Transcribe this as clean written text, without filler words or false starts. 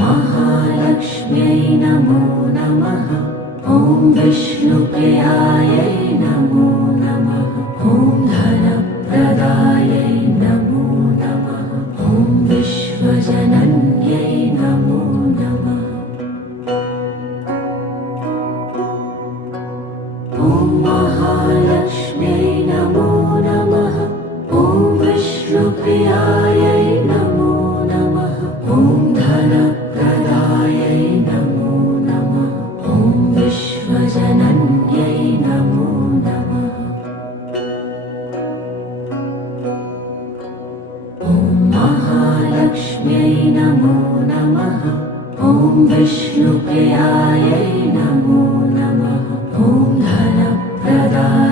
महालक्ष्म्यै नमो नमः। ॐ विष्णुप्रियायै नमो नमः। ॐ धनप्रदायै नमो नमः। ॐ विश्वजनन्यै नमो नमः। ॐ महालक्ष्म्यै नमो नमः। ॐ विष्णुप्रियायै नमो नमः। ॐ धनप्रदायै नमो नमः। ॐ विश्वजनन्यै नमो नमः। ॐ महालक्ष्म्यै नमो नमः। ॐ विष्णुप्रियायै नमो नमः। ॐ धनप्रदायै